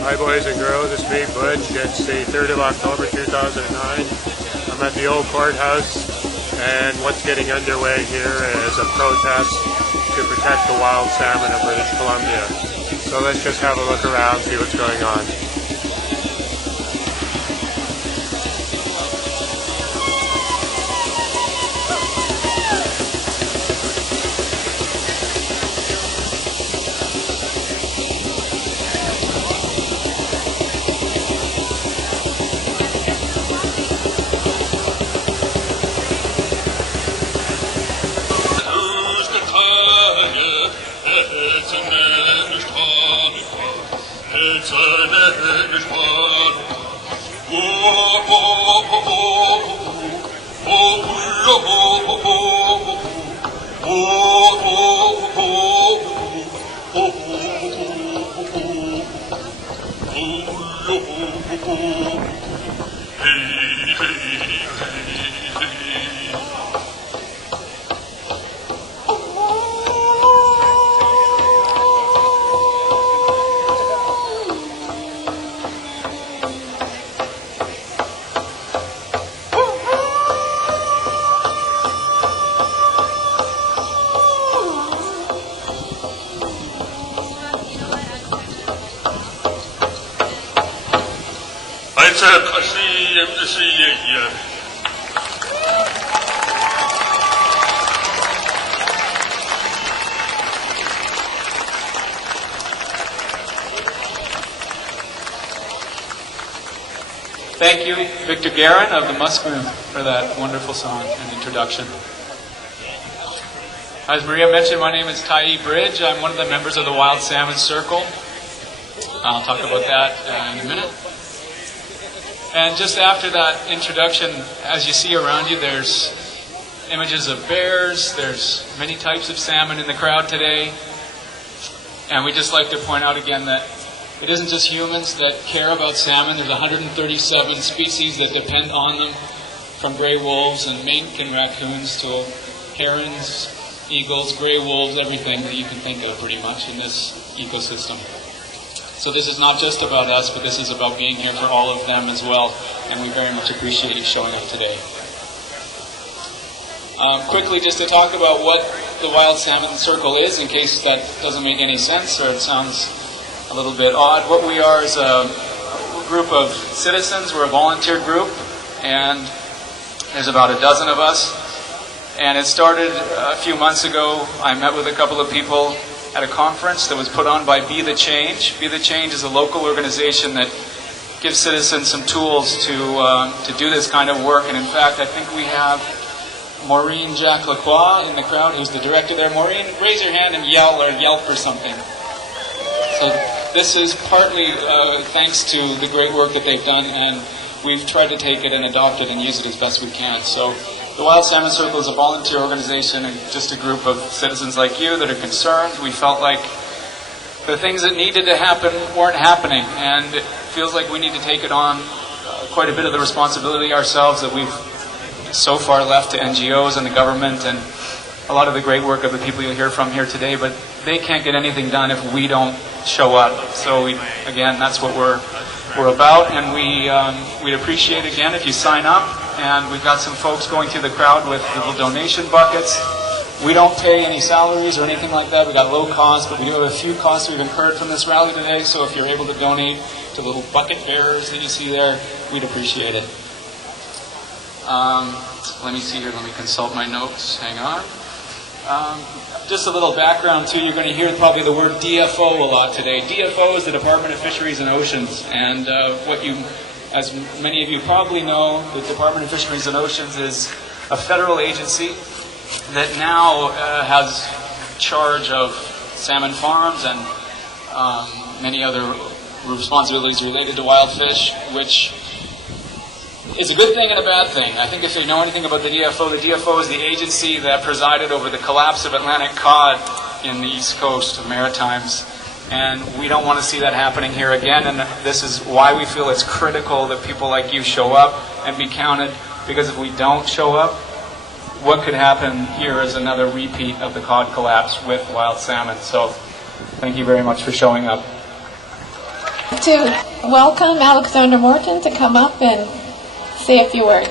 Hi boys and girls, it's me Butch. It's the 3rd of October 2009. I'm at the Old Courthouse, and what's getting underway here is a protest to protect the wild salmon of British Columbia. So let's just have a look around, see what's going on. Thank you, Victor Guerin of the Muskroom, for that wonderful song and introduction. As Maria mentioned, my name is Ty Bridge. I'm one of the members of the Wild Salmon Circle. I'll talk about that in a minute. And just after that introduction, as you see around you, there's images of bears, there's many types of salmon in the crowd today. And we just like to point out again that it isn't just humans that care about salmon. There's 137 species that depend on them, from gray wolves and mink and raccoons to herons, eagles, gray wolves, everything that you can think of pretty much in this ecosystem. So this is not just about us, but this is about being here for all of them as well, and we very much appreciate you showing up today. Quickly, just to talk about what the Wild Salmon Circle is, in case that doesn't make any sense or it sounds a little bit odd. What we are is a group of citizens. We're a volunteer group, and there's about a dozen of us. And it started a few months ago. I met with a couple of people at a conference that was put on by Be The Change. Be The Change is a local organization that gives citizens some tools to do this kind of work. And in fact, I think we have Maureen Jacques Lacroix in the crowd, who's the director there. Maureen, raise your hand and yell or yelp or something. So this is partly thanks to the great work that they've done, and we've tried to take it and adopt it and use it as best we can. So the Wild Salmon Circle is a volunteer organization and just a group of citizens like you that are concerned. We felt like the things that needed to happen weren't happening, and it feels like we need to take it on quite a bit of the responsibility ourselves that we've so far left to NGOs and the government and a lot of the great work of the people you'll hear from here today, but they can't get anything done if we don't show up. So again, that's what we're about, and we'd appreciate again if you sign up. And we've got some folks going through the crowd with little donation buckets. We don't pay any salaries or anything like that. We got low cost, but we do have a few costs we've incurred from this rally today. So if you're able to donate to the little bucket bearers that you see there, we'd appreciate it. Let me see here. Let me consult my notes. Hang on. Just a little background too. You're going to hear probably the word DFO a lot today. DFO is the Department of Fisheries and Oceans, and as many of you probably know, the Department of Fisheries and Oceans is a federal agency that now has charge of salmon farms and many other responsibilities related to wild fish, which is a good thing and a bad thing. I think if you know anything about the DFO is the agency that presided over the collapse of Atlantic cod in the East Coast of Maritimes. And we don't want to see that happening here again. And this is why we feel it's critical that people like you show up and be counted. Because if we don't show up, what could happen here is another repeat of the cod collapse with wild salmon. So thank you very much for showing up. like to welcome Alexander Morton to come up and say a few words.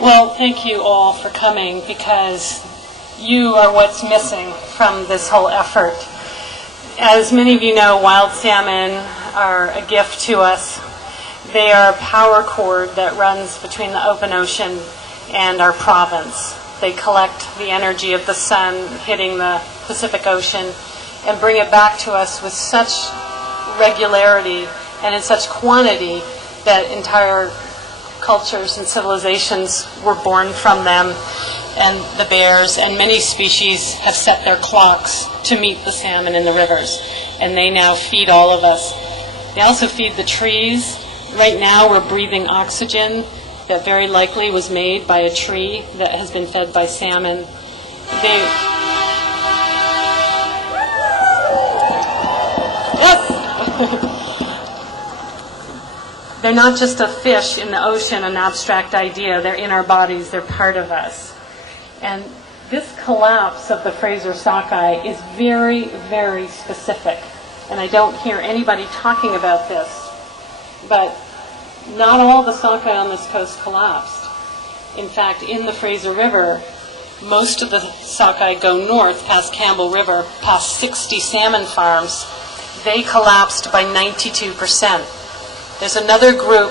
Well, thank you all for coming, because you are what's missing from this whole effort. As many of you know, wild salmon are a gift to us. They are a power cord that runs between the open ocean and our province. They collect the energy of the sun hitting the Pacific Ocean and bring it back to us with such regularity and in such quantity that entire cultures and civilizations were born from them. And the bears and many species have set their clocks to meet the salmon in the rivers, and they now feed all of us. They also feed the trees. Right now we're breathing oxygen that very likely was made by a tree that has been fed by salmon. They're not just a fish in the ocean, an abstract idea. They're in our bodies. They're part of us. And this collapse of the Fraser sockeye is very, very specific. And I don't hear anybody talking about this. But not all the sockeye on this coast collapsed. In fact, in the Fraser River, most of the sockeye go north past Campbell River, past 60 salmon farms. They collapsed by 92%. There's another group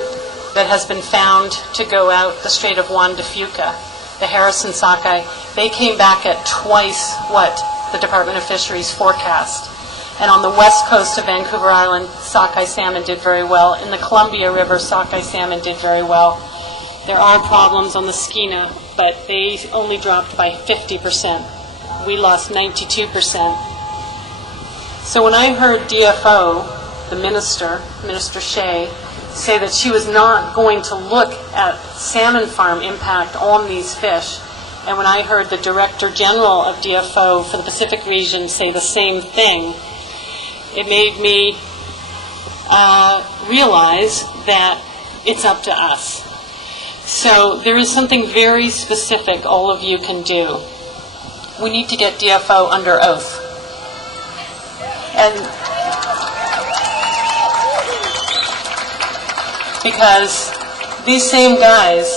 that has been found to go out the Strait of Juan de Fuca, the Harrison sockeye. They came back at twice what the Department of Fisheries forecast. And on the west coast of Vancouver Island, sockeye salmon did very well. In the Columbia River, sockeye salmon did very well. There are problems on the Skeena, but they only dropped by 50%. We lost 92%. So when I heard DFO, the minister, Minister Shea, say that she was not going to look at salmon farm impact on these fish, and when I heard the Director General of DFO for the Pacific region say the same thing, it made me realize that it's up to us. So there is something very specific all of you can do. We need to get DFO under oath. And because these same guys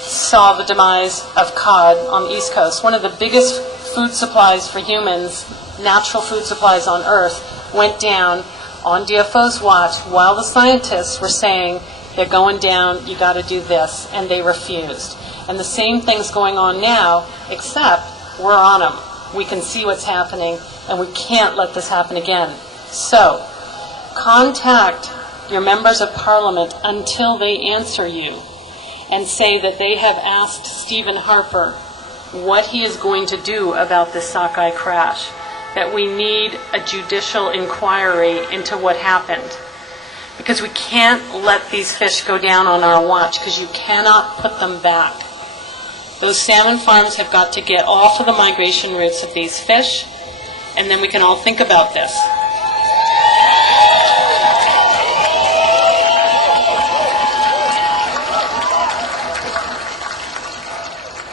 saw the demise of cod on the East Coast. One of the biggest food supplies for humans, natural food supplies on Earth, went down on DFO's watch while the scientists were saying, they're going down, you got to do this, and they refused. And the same thing's going on now, except we're on them. We can see what's happening, and we can't let this happen again. So, contact your members of Parliament until they answer you and say that they have asked Stephen Harper what he is going to do about this sockeye crash, that we need a judicial inquiry into what happened. Because we can't let these fish go down on our watch, because you cannot put them back. Those salmon farms have got to get off of the migration routes of these fish, and then we can all think about this.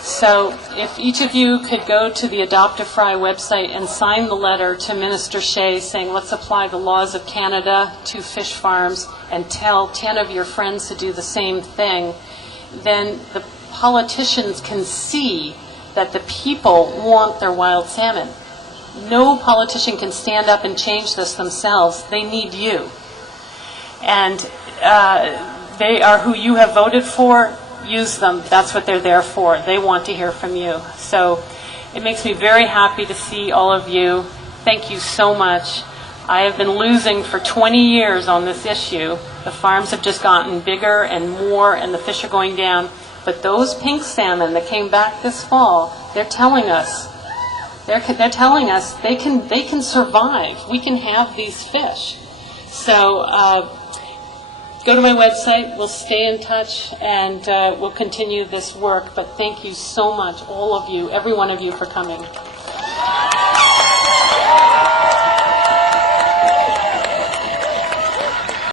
So if each of you could go to the Adopt a Fry website and sign the letter to Minister Shea saying, let's apply the laws of Canada to fish farms, and tell 10 of your friends to do the same thing, then the politicians can see that the people want their wild salmon. No politician can stand up and change this themselves. They need you. And they are who you have voted for. Use them. That's what they're there for. They want to hear from you. So it makes me very happy to see all of you. Thank you so much. I have been losing for 20 years on this issue. The farms have just gotten bigger and more, and the fish are going down. But those pink salmon that came back this fall, they're telling us. They're telling us they can survive. We can have these fish. So go to my website. We'll stay in touch, and we'll continue this work. But thank you so much, all of you, every one of you, for coming.